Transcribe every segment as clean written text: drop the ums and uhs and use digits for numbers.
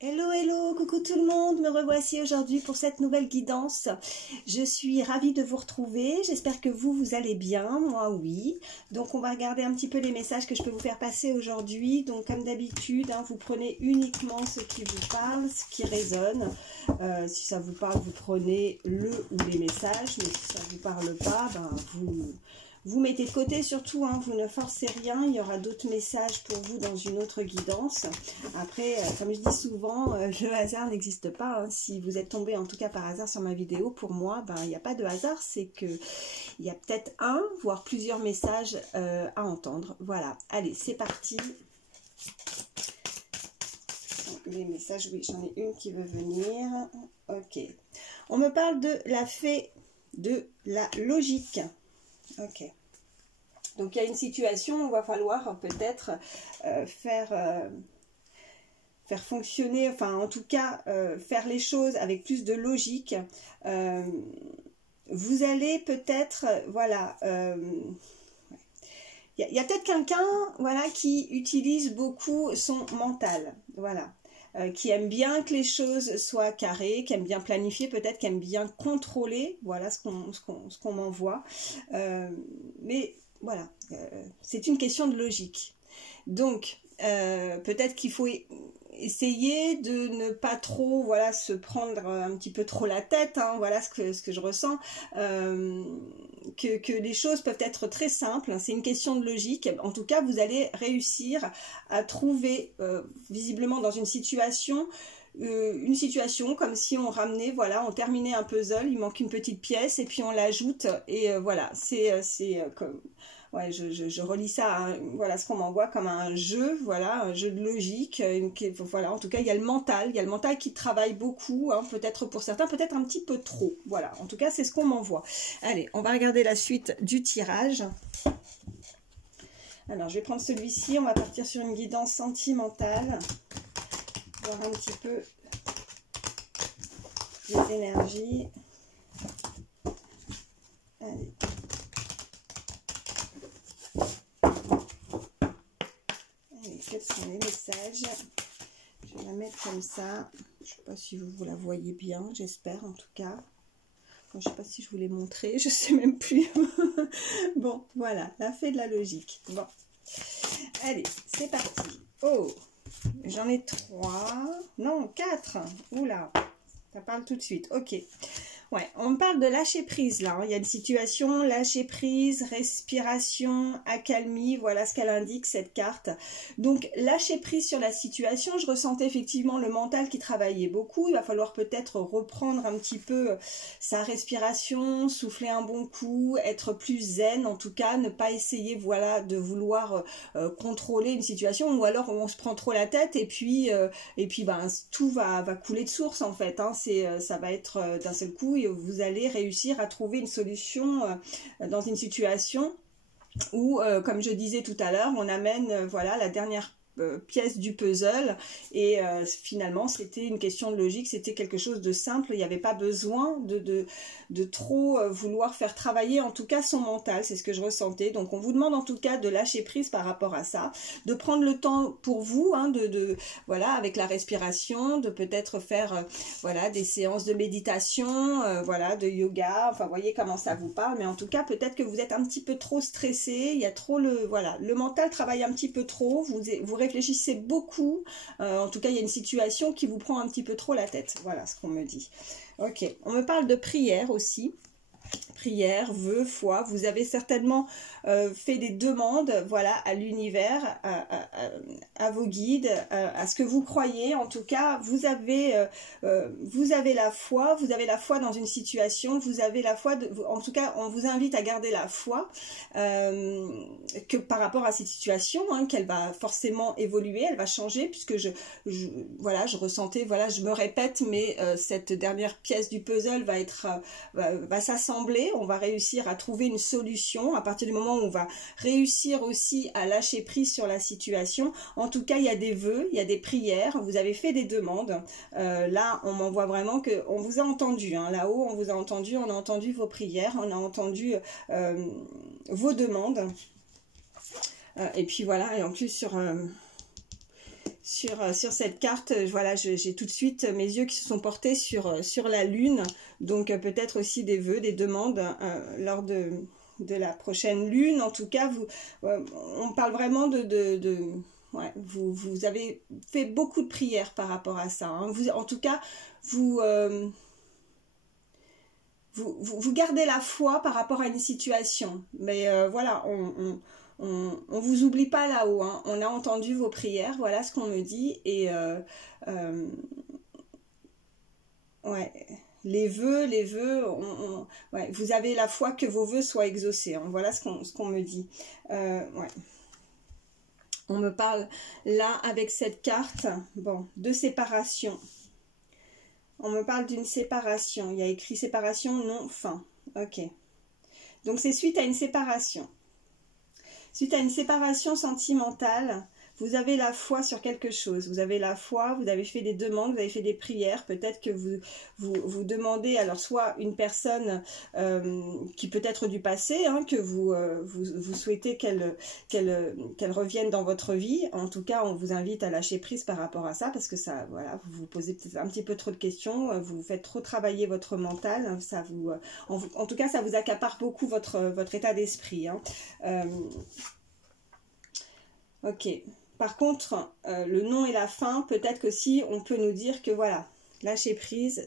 Hello, hello, coucou tout le monde, me revoici aujourd'hui pour cette nouvelle guidance. Je suis ravie de vous retrouver, j'espère que vous allez bien, moi oui. Donc on va regarder un petit peu les messages que je peux vous faire passer aujourd'hui. Donc comme d'habitude, vous prenez uniquement ce qui vous parle, ce qui résonne. Si ça vous parle, vous prenez le ou les messages, mais si ça ne vous parle pas, vous mettez de côté surtout, vous ne forcez rien, il y aura d'autres messages pour vous dans une autre guidance. Après, comme je dis souvent, le hasard n'existe pas. Si vous êtes tombé en tout cas par hasard sur ma vidéo, pour moi, il n'y a pas de hasard, c'est qu'il y a peut-être un, voire plusieurs messages à entendre. Voilà, allez, c'est parti. Les messages, oui, j'en ai une qui veut venir. Ok. On me parle de la fée de la logique. Ok. Donc il y a une situation où il va falloir peut-être faire fonctionner, enfin en tout cas faire les choses avec plus de logique. Vous allez peut-être, voilà, il y a peut-être quelqu'un, voilà, qui utilise beaucoup son mental, voilà. Qui aime bien que les choses soient carrées, qui aime bien planifier, peut-être qui aime bien contrôler, voilà ce qu'on m'envoie. Mais voilà, c'est une question de logique. Donc, peut-être qu'il faut essayer de ne pas trop, voilà, se prendre un petit peu trop la tête, voilà ce que je ressens, que les choses peuvent être très simples, c'est une question de logique. En tout cas, vous allez réussir à trouver, visiblement dans une situation comme si on ramenait, voilà, on terminait un puzzle, il manque une petite pièce et puis on l'ajoute et voilà, c'est comme... Ouais, je relis ça, voilà ce qu'on m'envoie comme un jeu, voilà, un jeu de logique, voilà, en tout cas il y a le mental qui travaille beaucoup, peut-être pour certains, peut-être un petit peu trop, voilà, en tout cas c'est ce qu'on m'envoie. Allez, on va regarder la suite du tirage. Alors je vais prendre celui-ci, on va partir sur une guidance sentimentale, voir un petit peu les énergies. Allez. Quels sont les messages? Je vais la mettre comme ça. Je ne sais pas si vous la voyez bien, j'espère en tout cas. Bon, je ne sais pas si je vous l'ai montré, je ne sais même plus. Bon, voilà, la fée de la logique. Bon, allez, c'est parti. Oh, j'en ai 3, non 4. Oula, ça parle tout de suite. Ok. Ouais, on me parle de lâcher prise là, il y a une situation, lâcher prise, respiration, accalmie, voilà ce qu'elle indique cette carte. Donc lâcher prise sur la situation, je ressentais effectivement le mental qui travaillait beaucoup, il va falloir peut-être reprendre un petit peu sa respiration, souffler un bon coup, être plus zen en tout cas, ne pas essayer, voilà, de vouloir contrôler une situation ou alors on se prend trop la tête et puis tout va couler de source en fait, ça va être d'un seul coup. Vous allez réussir à trouver une solution dans une situation où, comme je disais tout à l'heure, on amène voilà la dernière pièce du puzzle et finalement c'était une question de logique, c'était quelque chose de simple, il n'y avait pas besoin de trop vouloir faire travailler en tout cas son mental, c'est ce que je ressentais. Donc on vous demande en tout cas de lâcher prise par rapport à ça, de prendre le temps pour vous, voilà, avec la respiration, de peut-être faire voilà des séances de méditation, voilà, de yoga, enfin voyez comment ça vous parle, mais en tout cas peut-être que vous êtes un petit peu trop stressé, il y a trop le mental travaille un petit peu trop, vous réfléchissez beaucoup, en tout cas il y a une situation qui vous prend un petit peu trop la tête, voilà ce qu'on me dit. Ok, on me parle de prière aussi. Prière, vœux, foi, vous avez certainement fait des demandes, voilà, à l'univers, à vos guides, à ce que vous croyez. En tout cas, vous avez la foi, dans une situation, vous avez la foi, en tout cas, on vous invite à garder la foi que par rapport à cette situation, qu'elle va forcément évoluer, elle va changer, puisque voilà, je ressentais, voilà, je me répète, mais cette dernière pièce du puzzle va s'assembler. On va réussir à trouver une solution à partir du moment où on va réussir aussi à lâcher prise sur la situation. En tout cas, il y a des vœux, il y a des prières, vous avez fait des demandes. Là, on m'envoie vraiment qu'on vous a entendu. Là-haut, on vous a entendu, on a entendu vos prières, on a entendu vos demandes. Et puis voilà, et en plus sur cette carte, voilà, j'ai tout de suite mes yeux qui se sont portés sur la lune, donc peut-être aussi des vœux, des demandes lors de la prochaine lune. En tout cas, on parle vraiment ouais, vous avez fait beaucoup de prières par rapport à ça, hein. En tout cas, vous gardez la foi par rapport à une situation, mais voilà, on vous oublie pas là-haut, hein. On a entendu vos prières, voilà ce qu'on me dit, et ouais, les vœux, ouais, vous avez la foi que vos vœux soient exaucés, hein. Voilà ce qu'on me dit. Ouais. On me parle là avec cette carte, bon, de séparation. On me parle d'une séparation. Il y a écrit séparation, non, fin. Ok. Donc c'est suite à une séparation. Suite à une séparation sentimentale, vous avez la foi sur quelque chose. Vous avez la foi, vous avez fait des demandes, vous avez fait des prières. Peut-être que vous demandez, alors soit une personne qui peut être du passé, hein, que vous souhaitez qu'elle revienne dans votre vie. En tout cas, on vous invite à lâcher prise par rapport à ça, parce que ça, voilà, vous vous posez peut-être un petit peu trop de questions, vous faites trop travailler votre mental, ça en tout cas, ça vous accapare beaucoup votre état d'esprit, hein. Ok. Par contre, le non et la fin, peut-être que si on peut nous dire que voilà, lâcher prise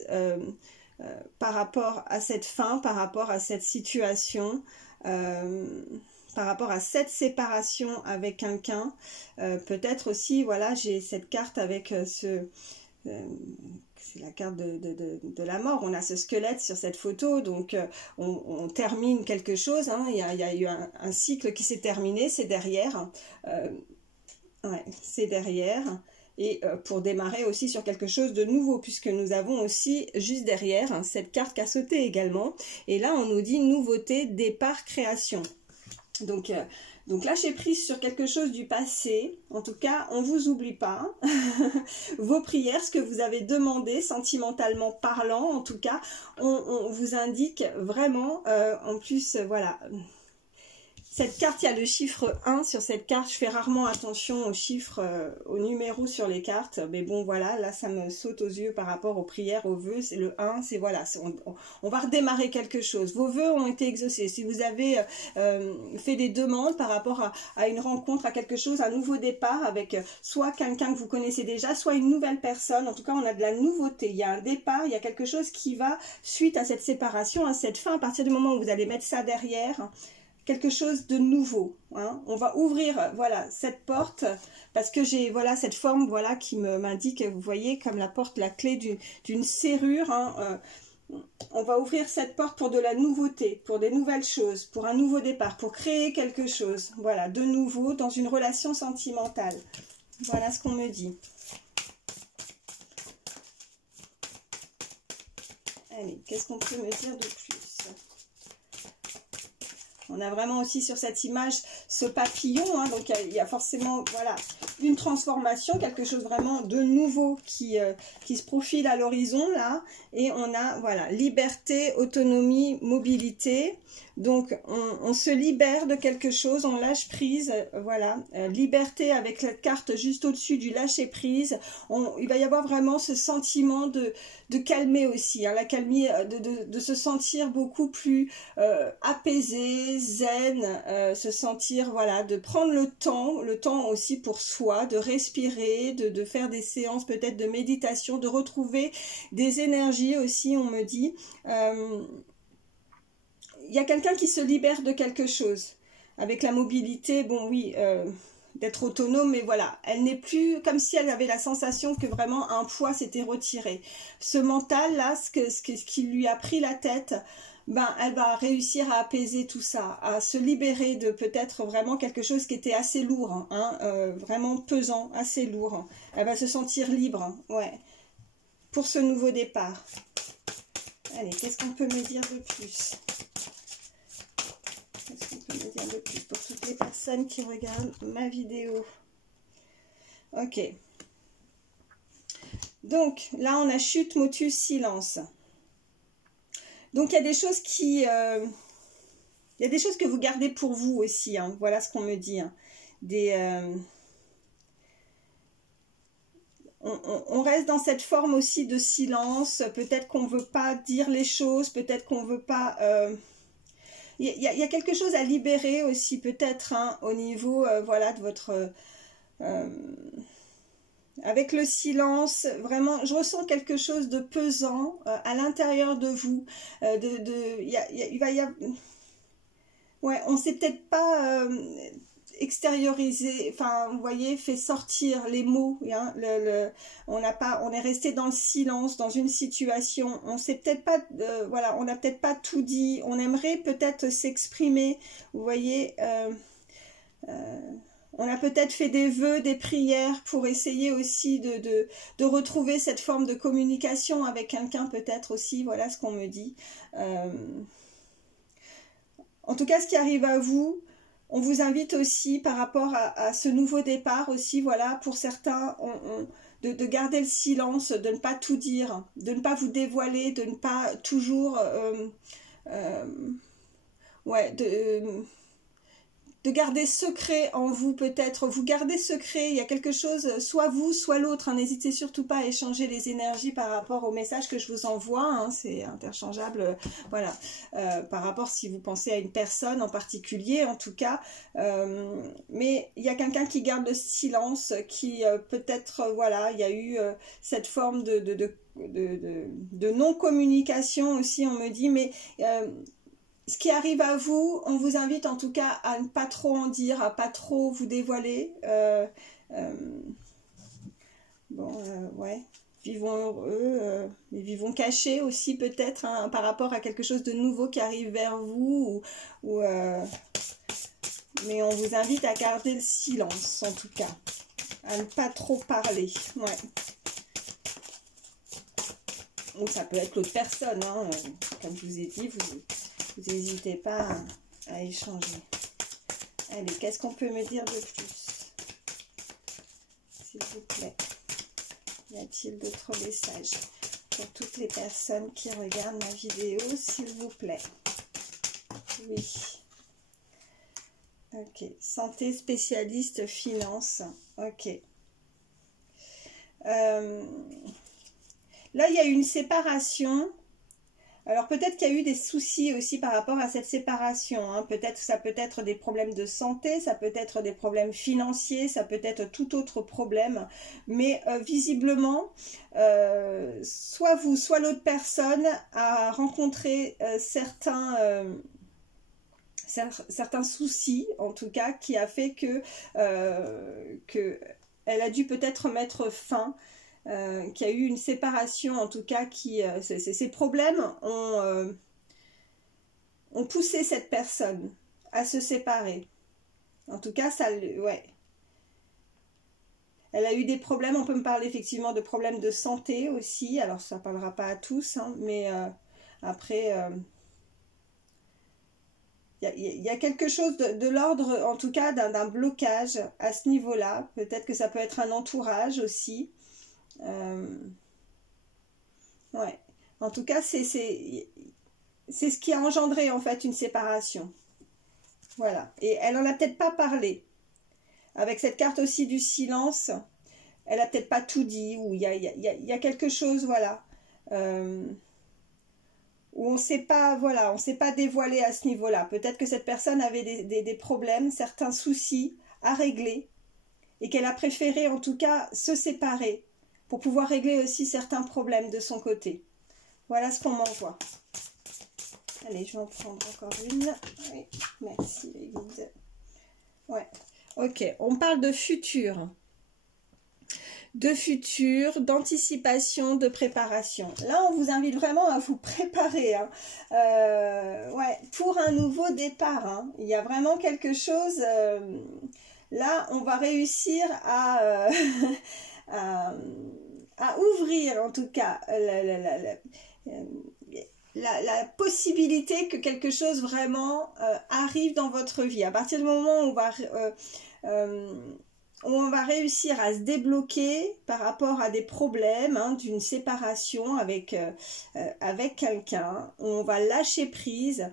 par rapport à cette fin, par rapport à cette situation, par rapport à cette séparation avec quelqu'un, peut-être aussi, voilà, j'ai cette carte avec c'est la carte de la mort. On a ce squelette sur cette photo, donc on termine quelque chose, hein. Il y a eu un cycle qui s'est terminé, c'est derrière. Ouais, c'est derrière, et pour démarrer aussi sur quelque chose de nouveau, puisque nous avons aussi juste derrière, hein, cette carte qui a sauté également, et là on nous dit nouveauté, départ, création. Donc lâchez prise sur quelque chose du passé. En tout cas, on ne vous oublie pas. Vos prières, ce que vous avez demandé, sentimentalement parlant, en tout cas, on vous indique vraiment, en plus, voilà. Cette carte, il y a le chiffre 1 sur cette carte. Je fais rarement attention aux chiffres, aux numéros sur les cartes. Mais bon, voilà, là, ça me saute aux yeux par rapport aux prières, aux vœux. C'est le 1, c'est voilà, on va redémarrer quelque chose. Vos vœux ont été exaucés. Si vous avez fait des demandes par rapport à une rencontre, à quelque chose, un nouveau départ avec soit quelqu'un que vous connaissez déjà, soit une nouvelle personne. En tout cas, on a de la nouveauté. Il y a un départ, il y a quelque chose qui va, suite à cette séparation, à cette fin, à partir du moment où vous allez mettre ça derrière, quelque chose de nouveau, hein. On va ouvrir, voilà, cette porte, parce que j'ai, voilà, cette forme, voilà, qui m'indique, vous voyez, comme la porte, la clé d'une serrure, hein. On va ouvrir cette porte pour de la nouveauté, pour des nouvelles choses, pour un nouveau départ, pour créer quelque chose, voilà, de nouveau dans une relation sentimentale. Voilà ce qu'on me dit. Allez, qu'est-ce qu'on peut me dire de plus ? On a vraiment aussi sur cette image ce papillon, hein, donc il y a forcément, voilà, une transformation, quelque chose vraiment de nouveau qui se profile à l'horizon là, et on a, voilà, liberté, autonomie, mobilité. Donc on se libère de quelque chose, on lâche prise, voilà, liberté avec la carte juste au-dessus du lâcher prise. Il va y avoir vraiment ce sentiment de calmer aussi, hein, la calmie, de se sentir beaucoup plus apaisé, zen, se sentir, voilà, de prendre le temps aussi pour soi, de respirer, de faire des séances peut-être de méditation, de retrouver des énergies aussi, on me dit. Il y a quelqu'un qui se libère de quelque chose. Avec la mobilité, bon oui, d'être autonome, mais voilà, elle n'est plus comme si elle avait la sensation que vraiment un poids s'était retiré. Ce mental-là, ce qui lui a pris la tête, ben, elle va réussir à apaiser tout ça, à se libérer de peut-être vraiment quelque chose qui était assez lourd, hein, vraiment pesant, assez lourd. Elle va se sentir libre, ouais, pour ce nouveau départ. Allez, qu'est-ce qu'on peut me dire de plus ? Qu'est-ce qu'on peut me dire de plus pour toutes les personnes qui regardent ma vidéo? Ok. Donc, là, on a chute, motus, silence. Donc, il y a des choses qui... il y a des choses que vous gardez pour vous aussi, hein. Voilà ce qu'on me dit, hein. on reste dans cette forme aussi de silence. Peut-être qu'on ne veut pas dire les choses, peut-être qu'on ne veut pas... Il y a quelque chose à libérer aussi, peut-être, hein, au niveau voilà, de votre... avec le silence, vraiment, je ressens quelque chose de pesant à l'intérieur de vous. Il va y avoir... Ouais, on ne sait peut-être pas extériorisé, enfin, vous voyez, fait sortir les mots. Hein, on est resté dans le silence, dans une situation. On sait peut-être pas, voilà, on n'a peut-être pas tout dit. On aimerait peut-être s'exprimer. Vous voyez, on a peut-être fait des vœux, des prières pour essayer aussi de retrouver cette forme de communication avec quelqu'un, peut-être aussi. Voilà ce qu'on me dit. En tout cas, ce qui arrive à vous, on vous invite aussi par rapport à ce nouveau départ aussi, voilà, pour certains, de garder le silence, de ne pas tout dire, de ne pas vous dévoiler, de ne pas toujours, ouais, de garder secret en vous peut-être, vous gardez secret, il y a quelque chose, soit vous, soit l'autre, hein, n'hésitez surtout pas à échanger les énergies par rapport au message que je vous envoie, hein, c'est interchangeable, voilà, par rapport si vous pensez à une personne en particulier en tout cas, mais il y a quelqu'un qui garde le silence, qui peut-être, voilà, il y a eu cette forme de non-communication aussi, on me dit, mais... ce qui arrive à vous, on vous invite en tout cas à ne pas trop en dire, à pas trop vous dévoiler. Ouais, vivons heureux, mais vivons cachés aussi peut-être, hein, par rapport à quelque chose de nouveau qui arrive vers vous. Mais on vous invite à garder le silence en tout cas, à ne pas trop parler. Ouais. Ou ça peut être l'autre personne, hein, comme je vous ai dit, vous n'hésitez pas à échanger. Allez, qu'est-ce qu'on peut me dire de plus? S'il vous plaît. Y a-t-il d'autres messages pour toutes les personnes qui regardent ma vidéo, s'il vous plaît? Oui. Ok. Santé, spécialiste, finance. Ok. Là, il y a eu une séparation. Alors peut-être qu'il y a eu des soucis aussi par rapport à cette séparation, hein. Peut-être ça peut être des problèmes de santé, ça peut être des problèmes financiers, ça peut être tout autre problème. Mais visiblement, soit vous, soit l'autre personne a rencontré certains soucis, en tout cas, qui a fait que elle a dû peut-être mettre fin. Qu'il y a eu une séparation en tout cas, ces problèmes ont poussé cette personne à se séparer. En tout cas, ça, ouais. Elle a eu des problèmes, on peut me parler effectivement de problèmes de santé aussi, alors ça ne parlera pas à tous, hein, mais après, y a quelque chose de l'ordre, en tout cas, d'un blocage à ce niveau-là. Peut-être que ça peut être un entourage aussi. Ouais. En tout cas, c'est ce qui a engendré en fait une séparation. Voilà. Et elle en a peut-être pas parlé. Avec cette carte aussi du silence, elle a peut-être pas tout dit, ou il y a quelque chose, voilà, où on sait pas, voilà, on s'est pas dévoilé à ce niveau-là. Peut-être que cette personne avait des problèmes, certains soucis à régler, et qu'elle a préféré en tout cas se séparer pour pouvoir régler aussi certains problèmes de son côté. Voilà ce qu'on m'envoie. Allez, je vais en prendre encore une. Oui, merci les guides. Ouais, ok, on parle de futur. De futur, d'anticipation, de préparation. Là, on vous invite vraiment à vous préparer. Hein. Ouais, pour un nouveau départ. Hein. Il y a vraiment quelque chose... là, on va réussir à ouvrir, en tout cas, la possibilité que quelque chose vraiment arrive dans votre vie. À partir du moment où on va réussir à se débloquer par rapport à des problèmes, hein, d'une séparation avec quelqu'un, on va lâcher prise.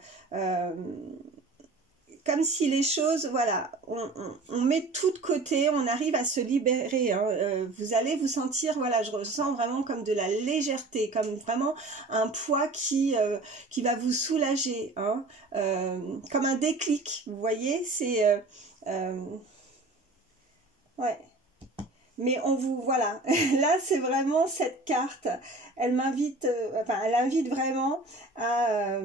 comme si les choses, voilà, on met tout de côté, on arrive à se libérer. Hein. Vous allez vous sentir, voilà, je ressens vraiment comme de la légèreté, comme vraiment un poids qui va vous soulager, hein. Comme un déclic, vous voyez, c'est... ouais. Mais on vous, voilà, là c'est vraiment cette carte, elle m'invite, enfin elle invite vraiment à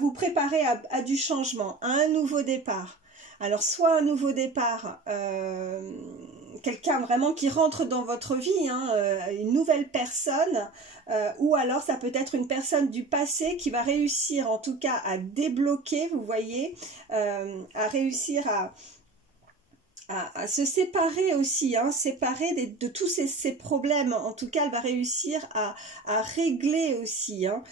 vous préparer à du changement, à un nouveau départ. Alors soit un nouveau départ, quelqu'un vraiment qui rentre dans votre vie, hein, une nouvelle personne, ou alors ça peut être une personne du passé qui va réussir en tout cas à débloquer, vous voyez, à réussir à se séparer aussi, hein, séparer de tous ces problèmes. En tout cas, elle va réussir à régler aussi, hein,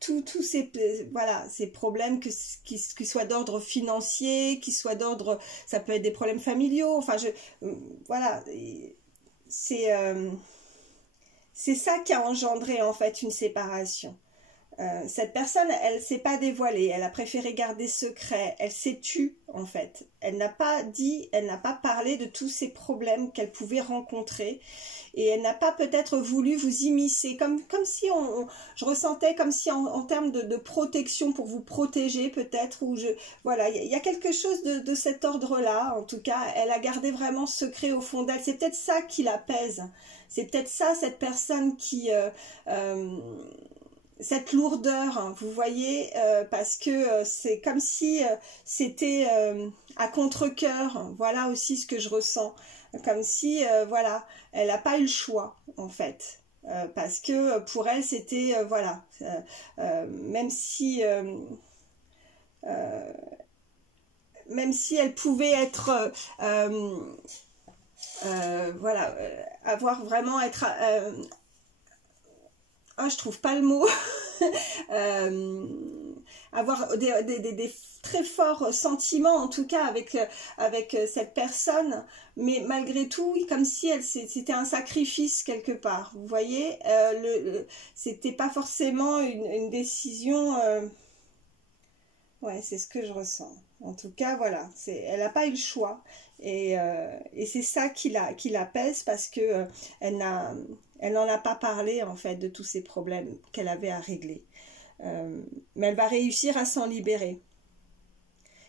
tous ces, voilà, ces problèmes qui soient d'ordre financier, qui soient d'ordre, ça peut être des problèmes familiaux, enfin, voilà, c'est ça qui a engendré en fait une séparation. Cette personne, elle ne s'est pas dévoilée, elle a préféré garder secret, elle s'est tue en fait. Elle n'a pas dit, elle n'a pas parlé de tous ces problèmes qu'elle pouvait rencontrer et elle n'a pas peut-être voulu vous immiscer, comme si je ressentais comme si en termes de protection, pour vous protéger peut-être, ou voilà, il y a quelque chose de cet ordre-là, en tout cas, elle a gardé vraiment secret au fond d'elle, c'est peut-être ça qui l'apaise, c'est peut-être ça, cette personne qui... cette lourdeur, hein, vous voyez, parce que c'est comme si c'était à contre-cœur, voilà aussi ce que je ressens, comme si, voilà, elle n'a pas eu le choix, en fait, parce que pour elle, c'était, voilà, même si elle pouvait être, voilà, avoir vraiment être... ah, je trouve pas le mot, avoir des très forts sentiments, en tout cas avec cette personne, mais malgré tout, oui, comme si c'était un sacrifice quelque part, vous voyez, c'était pas forcément une décision, ouais, c'est ce que je ressens. En tout cas, voilà, elle n'a pas eu le choix, et c'est ça qui l'apaise, parce que elle n'en a pas parlé en fait de tous ces problèmes qu'elle avait à régler. Mais elle va réussir à s'en libérer.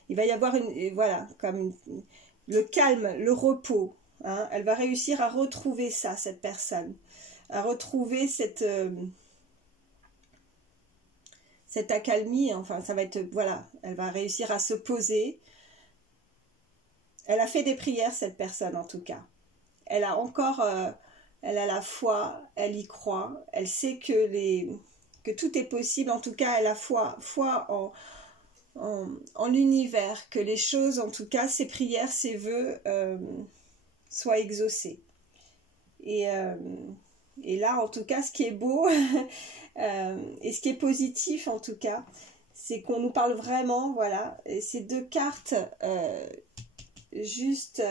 Il va y avoir voilà, comme le calme, le repos. Hein. Elle va réussir à retrouver ça, cette personne, à retrouver cette accalmie. Enfin, ça va être, voilà, elle va réussir à se poser. Elle a fait des prières, cette personne, en tout cas. Elle a encore... elle a la foi, elle y croit, elle sait que tout est possible, en tout cas elle a foi en l'univers, que les choses, en tout cas ses prières, ses vœux soient exaucés. Et là, en tout cas, ce qui est beau et ce qui est positif, en tout cas, c'est qu'on nous parle vraiment, voilà, et ces deux cartes juste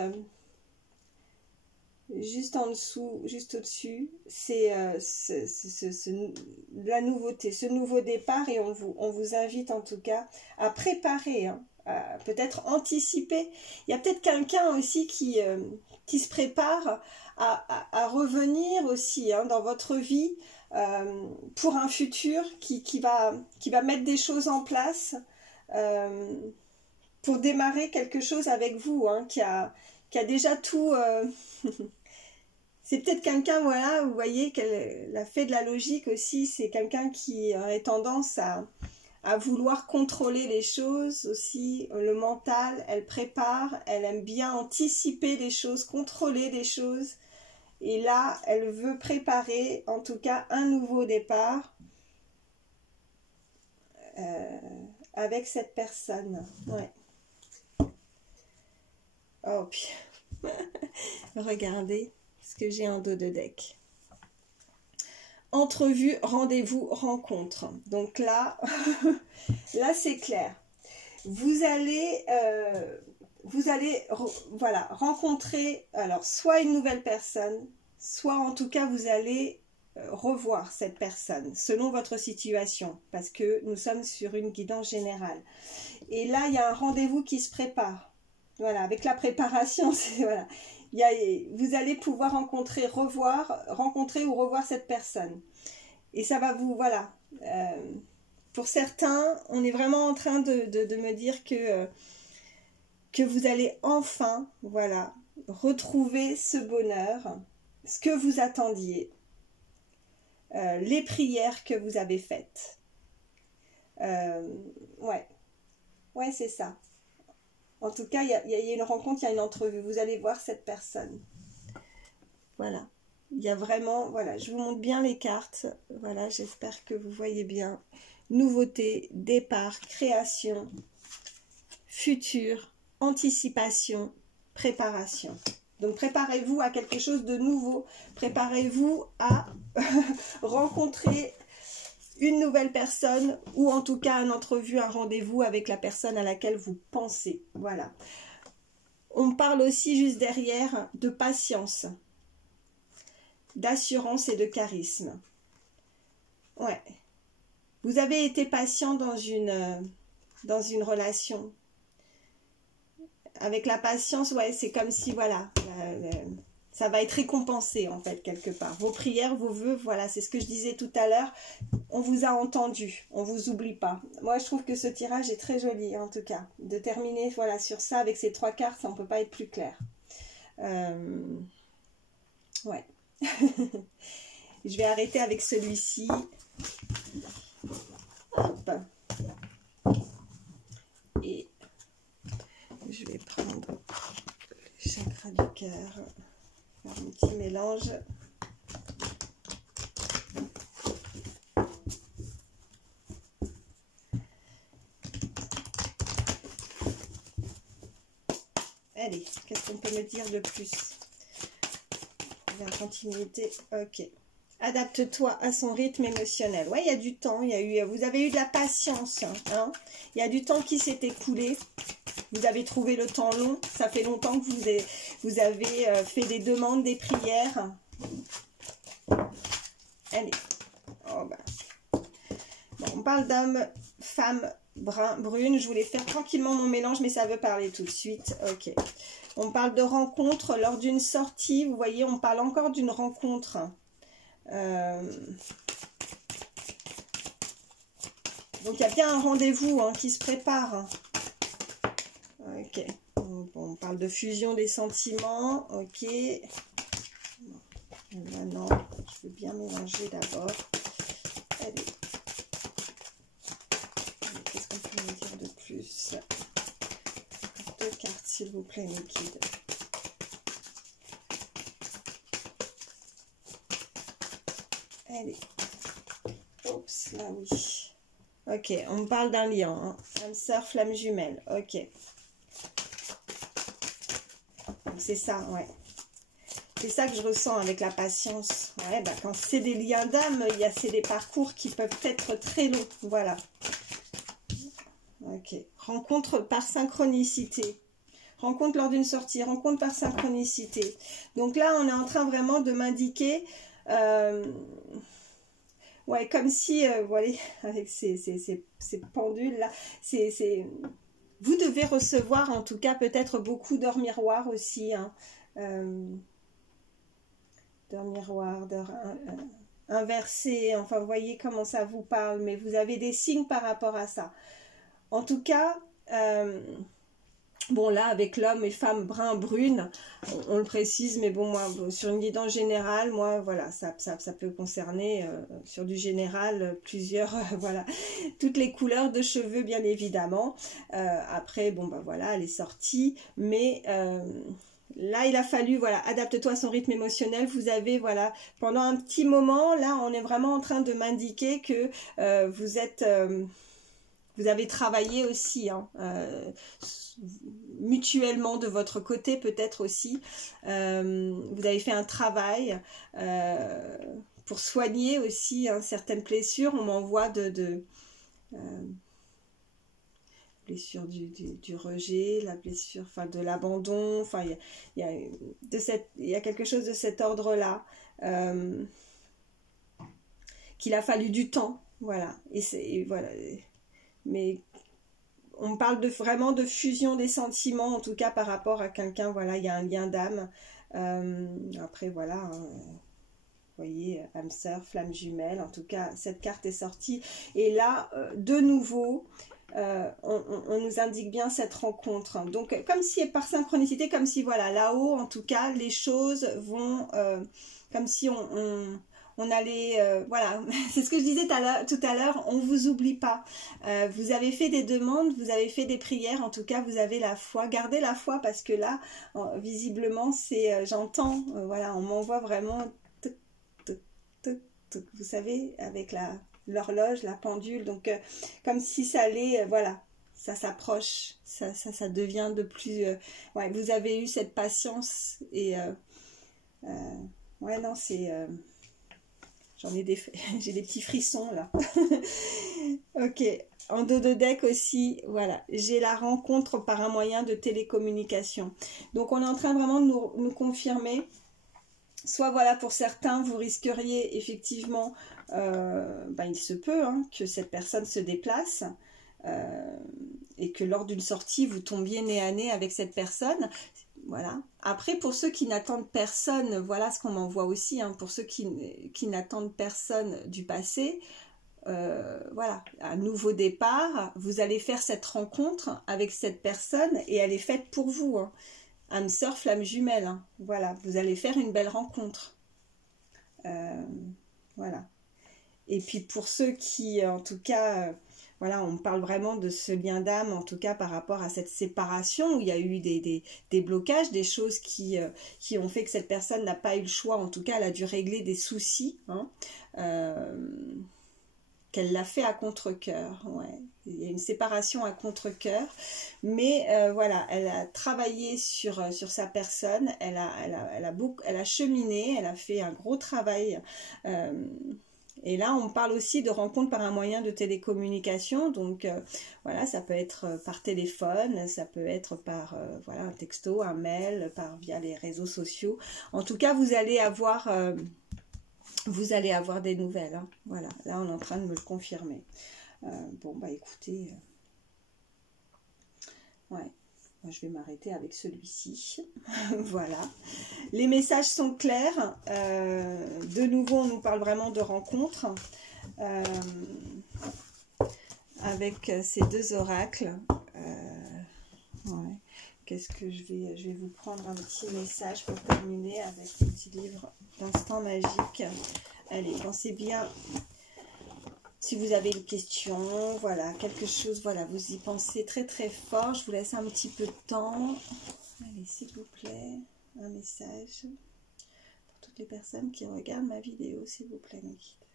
en dessous, juste au-dessus, c'est la nouveauté, ce nouveau départ, et on vous invite en tout cas à préparer, hein, à peut-être anticiper. Il y a peut-être quelqu'un aussi qui se prépare à revenir aussi, hein, dans votre vie pour un futur qui va mettre des choses en place pour démarrer quelque chose avec vous, hein, qui a déjà tout... C'est peut-être quelqu'un, voilà, vous voyez qu'elle a fait de la logique aussi, c'est quelqu'un qui a tendance à vouloir contrôler les choses aussi, le mental, elle prépare, elle aime bien anticiper les choses, contrôler les choses, et là, elle veut préparer, en tout cas, un nouveau départ avec cette personne, ouais. Oh, puis, regardez ce que j'ai en dos de deck. Entrevue, rendez-vous, rencontre. Donc là, là c'est clair. Vous allez voilà, rencontrer alors soit une nouvelle personne, soit en tout cas vous allez revoir cette personne selon votre situation, parce que nous sommes sur une guidance générale. Et là, il y a un rendez-vous qui se prépare. Voilà, avec la préparation, voilà. Vous allez pouvoir rencontrer ou revoir cette personne. Et ça va vous, voilà. Pour certains, on est vraiment en train de me dire que vous allez enfin, voilà, retrouver ce bonheur, ce que vous attendiez, les prières que vous avez faites. Ouais, c'est ça. En tout cas, il y a une rencontre, il y a une entrevue. Vous allez voir cette personne. Voilà. Il y a vraiment, voilà, je vous montre bien les cartes. Voilà, j'espère que vous voyez bien. Nouveauté, départ, création, futur, anticipation, préparation. Donc préparez-vous à quelque chose de nouveau. Préparez-vous à rencontrer une nouvelle personne ou en tout cas une entrevue, un rendez-vous avec la personne à laquelle vous pensez. Voilà. On parle aussi juste derrière de patience, d'assurance et de charisme. Ouais. Vous avez été patient dans une relation. Avec la patience, ouais, c'est comme si, voilà, ça va être récompensé en fait quelque part. Vos prières, vos vœux, voilà, c'est ce que je disais tout à l'heure. On vous a entendu, on vous oublie pas. Moi, je trouve que ce tirage est très joli, en tout cas. De terminer, voilà, sur ça avec ces 3 cartes, ça ne peut pas être plus clair. Ouais. Je vais arrêter avec celui-ci. Hop. Et je vais prendre le chakra du cœur, faire un petit mélange. Allez, qu'est-ce qu'on peut me dire de plus? La continuité, ok. Adapte-toi à son rythme émotionnel. Ouais, il y a du temps, vous avez eu de la patience. Hein. Il y a du temps qui s'est écoulé. Vous avez trouvé le temps long. Ça fait longtemps que vous avez fait des demandes, des prières. Allez. Oh, bah. Bon, on parle d'homme, femme, brune. Je voulais faire tranquillement mon mélange, mais ça veut parler tout de suite. Ok. On parle de rencontre lors d'une sortie. Vous voyez, on parle encore d'une rencontre. Donc, il y a bien un rendez-vous qui se prépare. Ok. On parle de fusion des sentiments. Ok. Maintenant, je vais bien mélanger d'abord. Allez. Qu'est-ce qu'on peut me dire de plus? 2 cartes, s'il vous plaît, liquide. Allez. Oups, là oui. Ok, on parle d'un lien. Hein. Flamme sœur, flamme jumelle. Ok. C'est ça, ouais. C'est ça que je ressens avec la patience. Ouais, bah, quand c'est des liens d'âme, c'est des parcours qui peuvent être très longs. Voilà. Ok. Rencontre par synchronicité. Rencontre lors d'une sortie. Rencontre par synchronicité. Donc là, on est en train vraiment de m'indiquer... ouais, comme si, vous voyez, avec ces pendules-là, vous devez recevoir, en tout cas, peut-être beaucoup d'or miroir aussi, hein. D'or miroir, d'or inversé, enfin, vous voyez comment ça vous parle, mais vous avez des signes par rapport à ça. En tout cas, bon là, avec l'homme et femme brun-brune, on le précise, mais bon, moi, sur une guidance générale, moi, voilà, ça peut concerner, sur du général, plusieurs, voilà, toutes les couleurs de cheveux, bien évidemment. Après, bon, bah voilà, elle est sortie, mais... là, il a fallu, voilà, adapte-toi à son rythme émotionnel. Vous avez, voilà, pendant un petit moment, là, on est vraiment en train de m'indiquer que vous avez travaillé aussi, hein, mutuellement de votre côté, peut-être aussi. Vous avez fait un travail pour soigner aussi certaines blessures. On m'envoie blessure du rejet, la blessure, enfin de l'abandon, enfin il y a quelque chose de cet ordre-là. qu'il a fallu du temps, voilà. Voilà. Mais on parle vraiment de fusion des sentiments, en tout cas par rapport à quelqu'un, voilà, il y a un lien d'âme. Après, voilà, hein, vous voyez, âme sœur, flamme jumelle, en tout cas, cette carte est sortie. Et là, de nouveau, on nous indique bien cette rencontre. Donc, comme si par synchronicité, comme si, voilà, là-haut, en tout cas, les choses vont, comme si on allait, voilà, c'est ce que je disais tout à l'heure, on ne vous oublie pas. Vous avez fait des demandes, vous avez fait des prières, en tout cas, vous avez la foi. Gardez la foi parce que là, visiblement, c'est, j'entends, voilà, on m'envoie vraiment, vous savez, avec l'horloge, la pendule, donc comme si ça allait, voilà, ça s'approche, ça devient de plus, ouais, vous avez eu cette patience et, ouais, non, c'est... J'en ai j'ai des petits frissons là. Ok, en dos de deck aussi, voilà, j'ai la rencontre par un moyen de télécommunication. Donc on est en train vraiment de nous confirmer, soit voilà, pour certains, vous risqueriez effectivement, il se peut hein, que cette personne se déplace et que lors d'une sortie, vous tombiez nez à nez avec cette personne. Voilà. Après, pour ceux qui n'attendent personne, voilà ce qu'on m'envoie aussi, hein, pour ceux qui n'attendent personne du passé, voilà, un nouveau départ, vous allez faire cette rencontre avec cette personne et elle est faite pour vous. Hein. Âme sœur, flamme jumelle, hein. Voilà, vous allez faire une belle rencontre. Voilà. Et puis pour ceux qui, en tout cas... voilà, on parle vraiment de ce lien d'âme, en tout cas par rapport à cette séparation où il y a eu des blocages, des choses qui ont fait que cette personne n'a pas eu le choix, en tout cas elle a dû régler des soucis, hein, qu'elle l'a fait à contre-cœur. Ouais. Il y a une séparation à contre-cœur, mais voilà, elle a travaillé sur sa personne, elle a cheminé, elle a fait un gros travail. Et là, on parle aussi de rencontres par un moyen de télécommunication. Donc, voilà, ça peut être par téléphone, ça peut être par voilà, un texto, un mail, via les réseaux sociaux. En tout cas, vous allez avoir des nouvelles. Hein. Voilà, là, on est en train de me le confirmer. Bon, bah écoutez, ouais. Je vais m'arrêter avec celui-ci. Voilà. Les messages sont clairs. De nouveau, on nous parle vraiment de rencontres. Avec ces deux oracles. Ouais. Qu'est-ce que je vais vous prendre un petit message pour terminer avec le petit livre d'instant magique. Allez, pensez bien... Si vous avez une question, voilà, quelque chose, voilà, vous y pensez très très fort. Je vous laisse un petit peu de temps. Allez, s'il vous plaît, un message pour toutes les personnes qui regardent ma vidéo, s'il vous plaît, mes guides.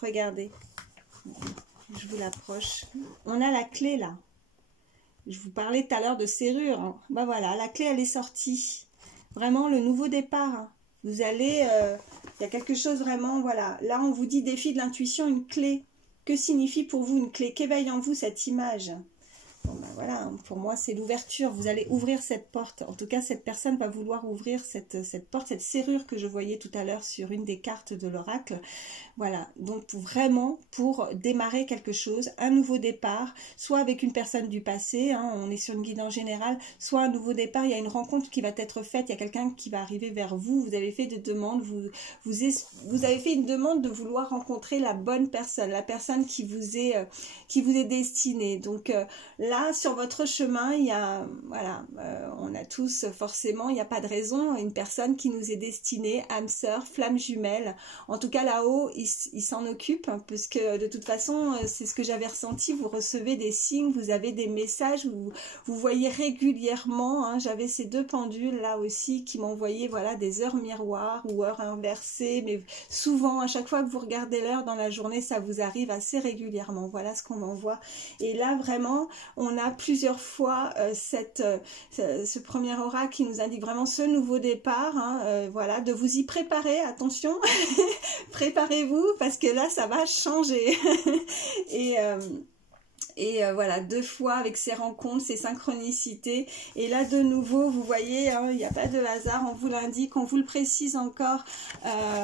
Regardez, je vous l'approche. On a la clé là. Je vous parlais tout à l'heure de serrure. Hein. Ben voilà, la clé elle est sortie. Vraiment le nouveau départ. Hein. Vous allez, il y a quelque chose vraiment, voilà. Là, on vous dit défi de l'intuition, une clé. Que signifie pour vous une clé? Qu'éveille en vous cette image? Bon, ben voilà, pour moi, c'est l'ouverture. Vous allez ouvrir cette porte. En tout cas, cette personne va vouloir ouvrir cette porte, cette serrure que je voyais tout à l'heure sur une des cartes de l'oracle. Voilà, donc vraiment pour démarrer quelque chose, un nouveau départ, soit avec une personne du passé, hein, on est sur une guide en général, soit un nouveau départ, il y a une rencontre qui va être faite, il y a quelqu'un qui va arriver vers vous, vous avez fait des demandes, vous avez fait une demande de vouloir rencontrer la bonne personne, la personne qui vous est destinée. Donc là, sur votre chemin, il y a, voilà, on a tous forcément, il n'y a pas de raison, une personne qui nous est destinée, âme sœur, flamme jumelle, en tout cas là-haut, il s'en occupe, hein, parce que de toute façon, c'est ce que j'avais ressenti, vous recevez des signes, vous avez des messages, vous voyez régulièrement, hein, j'avais ces deux pendules là aussi qui m'envoyaient voilà, des heures miroirs ou heures inversées, mais souvent, à chaque fois que vous regardez l'heure dans la journée, ça vous arrive assez régulièrement, voilà ce qu'on m'envoie. Et là, vraiment, on a plusieurs fois ce premier oracle qui nous indique vraiment ce nouveau départ, hein, voilà, de vous y préparer, attention, préparez-vous, parce que là, ça va changer. et voilà, 2 fois avec ces rencontres, ces synchronicités. Et là de nouveau, vous voyez, hein, il n'y a pas de hasard, on vous l'indique, on vous le précise encore.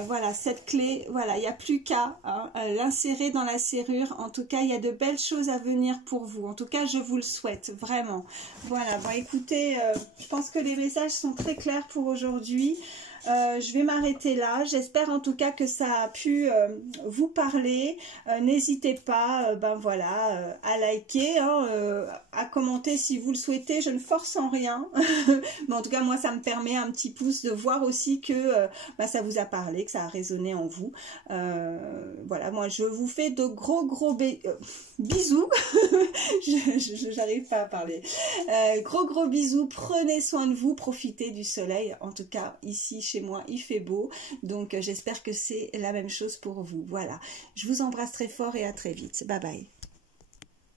Voilà, cette clé, voilà, il n'y a plus qu'à l'insérer dans la serrure. En tout cas, il y a de belles choses à venir pour vous. En tout cas, je vous le souhaite vraiment. Voilà, bon écoutez, je pense que les messages sont très clairs pour aujourd'hui. Je vais m'arrêter là. J'espère en tout cas que ça a pu vous parler. N'hésitez pas ben voilà, à liker, hein, à commenter si vous le souhaitez. Je ne force en rien. Mais en tout cas, moi, ça me permet un petit pouce de voir aussi que ben, ça vous a parlé, que ça a résonné en vous. Voilà, moi, je vous fais de gros bisous. J'arrive pas à parler. Gros bisous. Prenez soin de vous. Profitez du soleil. En tout cas, ici, chez moi, il fait beau, donc j'espère que c'est la même chose pour vous. Voilà, je vous embrasse très fort et à très vite. Bye bye.